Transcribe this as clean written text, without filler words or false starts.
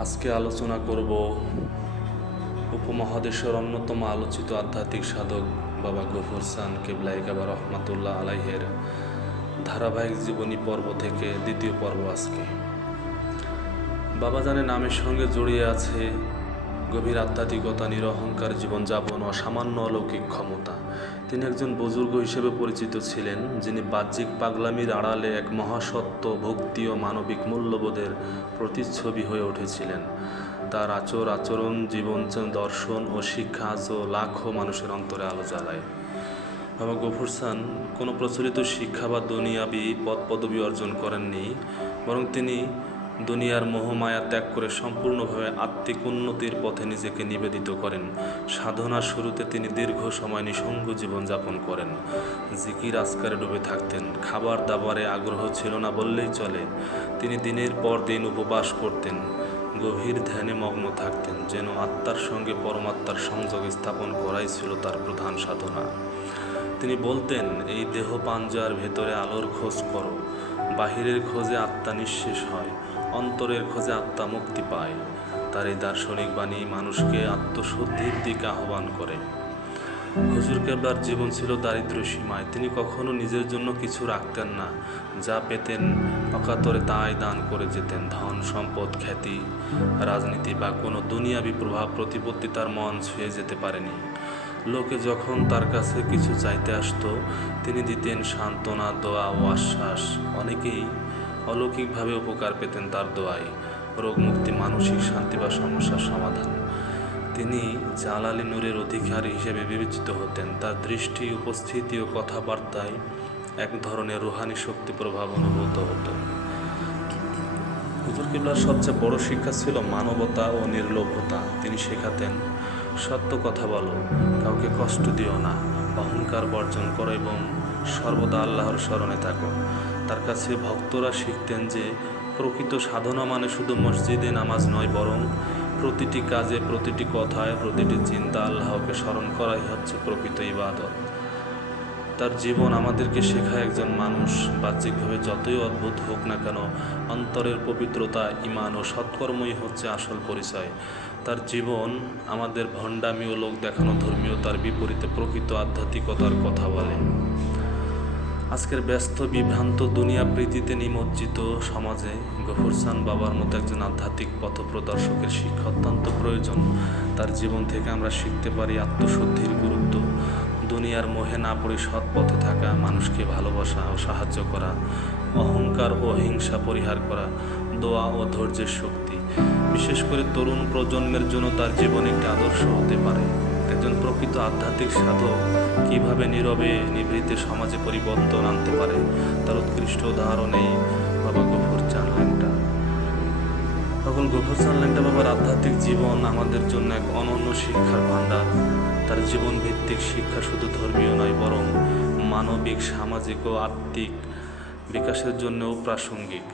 আজকে আলোচনা করব উপমহাদেশের অন্যতম আলোচিত আধ্যাত্মিক সাধক বাবা গফুর চাঁদ কেবলা একাবা রহমাতুল্লাহ আলাইহের ধারাবাহিক জীবনী পর্ব থেকে দ্বিতীয় পর্ব। আজকে বাবাজানের নামের সঙ্গে জড়িয়ে আছে গভীর আধ্যাত্মিকতা, নিরহংকার জীবনযাপন, অসামান্য অলৌকিক ক্ষমতা। তিনি একজন বুজুর্গ হিসেবে পরিচিত ছিলেন, যিনি বাহ্যিক পাগলামির আড়ালে এক মহাসত্য, ভক্তি ও মানবিক মূল্যবোধের প্রতিচ্ছবি হয়ে উঠেছিলেন। তার আচরণ, জীবন দর্শন ও শিক্ষা আজও লাখো মানুষের অন্তরে আলো জ্বালায়। বাবা গফুর চাঁদ কোনো প্রচলিত শিক্ষা বা দুনিয়াবি পদ পদবি অর্জন করেননি, বরং তিনি দুনিয়ার মোহমায়া ত্যাগ করে সম্পূর্ণভাবে আত্মিক উন্নতির পথে নিজেকে নিবেদিত করেন। সাধনার শুরুতে তিনি দীর্ঘ সময় নিঃসঙ্গ জীবনযাপন করেন, জিকির আজকারে ডুবে থাকতেন। খাবার দাবারে আগ্রহ ছিল না বললেই চলে। তিনি দিনের পর দিন উপবাস করতেন, গভীর ধ্যানে মগ্ন থাকতেন, যেন আত্মার সঙ্গে পরমাত্মার সংযোগ স্থাপন করাই ছিল তার প্রধান সাধনা। তিনি বলতেন, এই দেহ পাঞ্জার ভেতরে আলোর খোঁজ করো। বাহিরের খোঁজে আত্মা নিঃশেষ হয়, অন্তরের খোঁজে আত্মা মুক্তি পায়। তার এই দার্শনিক বাণী মানুষকে আত্মশুদ্ধির দিকে আহ্বান করে। হুজুর কেবলার জীবন ছিল দারিদ্র সীমায়। তিনি কখনো নিজের জন্য কিছু রাখতেন না। যা পেতেন অকাতরে তাই দান করে যেতেন। ধন সম্পদ, খ্যাতি, রাজনীতি বা কোনো দুনিয়াবি প্রভাব প্রতিপত্তি তার মন ছুঁয়ে যেতে পারেনি। লোকে যখন তার কাছে কিছু চাইতে আসতো, তিনি দিতেন সান্ত্বনা, দোয়া ও আশ্বাস। অনেকেই অলৌকিকভাবে উপকার পেতেন তার দোয়ায়, রোগ মুক্তি, মানসিক শান্তি বা সমস্যার সমাধান। তিনি জালালি নূরের অধিকারী হিসেবে বিবেচিত হতেন। তার দৃষ্টি, উপস্থিতি ও কথাবার্তায় এক ধরনের রুহানি শক্তি প্রভাব অনুভূত হতো। হুজুর কিবলার সবচেয়ে বড় শিক্ষা ছিল মানবতা ও নির্লোভতা। তিনি শেখাতেন, সত্য কথা বলো, কাউকে কষ্ট দিও না, অহংকার বর্জন করো এবং সর্বদা আল্লাহর স্মরণে থাকো। তার কাছে ভক্তরা শিখতেন যে প্রকৃত সাধনা মানে শুধু মসজিদে নামাজ নয়, বরং প্রতিটি কাজে, প্রতিটি কথায়, প্রতিটি চিন্তা আল্লাহকে স্মরণ করাই হচ্ছে প্রকৃত ইবাদত। তার জীবন আমাদেরকে শেখায়, একজন মানুষ বাহ্যিকভাবে যতই অদ্ভুত হোক না কেন, অন্তরের পবিত্রতা, ঈমান ও সৎকর্মই হচ্ছে আসল পরিচয়। তার জীবন আমাদের ভণ্ডামি ও লোক দেখানো ধর্মীয়তার বিপরীতে প্রকৃত আধ্যাত্মিকতার কথা বলে। আজকের ব্যস্ত, বিভ্রান্ত, দুনিয়া প্রীতিতে নিমজ্জিত সমাজে গফুর চাঁদ বাবার মতো একজন আধ্যাত্মিক পথপ্রদর্শকের শিক্ষা অত্যন্ত প্রয়োজন। তার জীবন থেকে আমরা শিখতে পারি আত্মশুদ্ধির গুরুত্ব, দুনিয়ার মোহে না পড়ে সৎ পথে থাকা, মানুষকে ভালোবাসা ও সাহায্য করা, অহংকার ও হিংসা পরিহার করা, দোয়া ও ধৈর্যের শক্তি। বিশেষ করে তরুণ প্রজন্মের জন্য তার জীবন একটি আদর্শ হতে পারে। একজন প্রকৃত আধ্যাত্মিক সাধক কীভাবে নীরবে নিভৃতে সমাজে পরিবর্তন আনতে পারে, তার উৎকৃষ্ট উদাহরণ এই বাবা গফুর চাঁদ ল্যাংটা। তখন গফুর চাঁদ ল্যাংটা বাবার আধ্যাত্মিক জীবন আমাদের জন্য এক অনন্য শিক্ষার ভাণ্ডার। তার জীবন ভিত্তিক শিক্ষা শুধু ধর্মীয় নয়, বরং মানবিক, সামাজিক ও আত্মিক বিকাশের জন্যও প্রাসঙ্গিক।